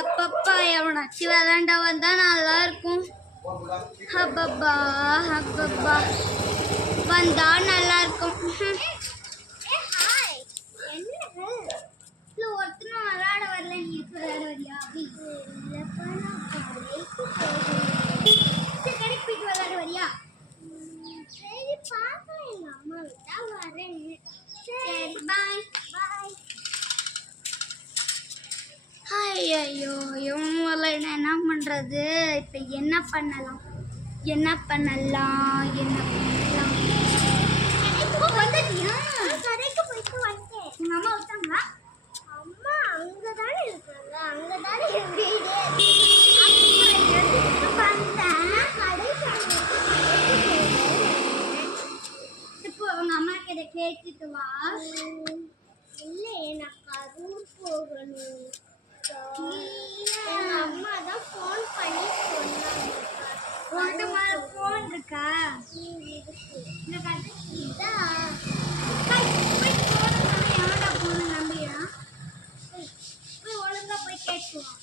அப்பப்பா எவனாச்சு விளாண்டா வந்தா நல்லா இருக்கும். அப்பப்பா அப்பப்பா வந்தா நல்லா இருக்கும். ஒருத்தனும் விளாட வரல, நீ விளாட வரியா? சரி கடைக்கு போயிட்டு விளாட வரியா? சரி பார்க்கலாம், எங்க அம்மா விட்டா வரேன். சரி பாய் பாய். ஐயோ இவன் வரல, என்ன பண்றது? இப்ப என்ன பண்ணலாம் என்ன பண்ணலாம் என்ன பண்ணலாம்? வந்துட்டியா? கடைக்கு போயிட்டு வந்துட்டேன். உங்க அம்மா விட்டாங்களா? அம்மா அங்கதானே இருக்காங்க, அங்கதானே வீடு. இப்போ உங்க அம்மா கிட்ட கேட்டுட்டு வா. இல்லை, எனக்கு கரூர் போகணும். எங்க அம்மா தான் ஃபோன் பண்ணி சொன்னாங்க. உன்கிட்ட மேல ஃபோன் இருக்கா? ஒழுங்கா போய் கேட்டுவான்.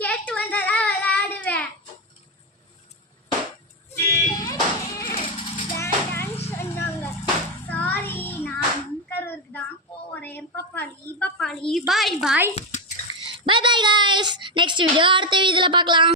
கேட்டு வந்தாதான் விளையாடுவேன். சொன்னாங்க. சாரி, நான் கரூருக்கு தான் போறேன். பப்பாளி பப்பாளி பாய் பாய் பாய் பாய் காய்ஸ். நெக்ஸ்ட் வீடியோ அடுத்த வீடியோல பார்க்கலாம்.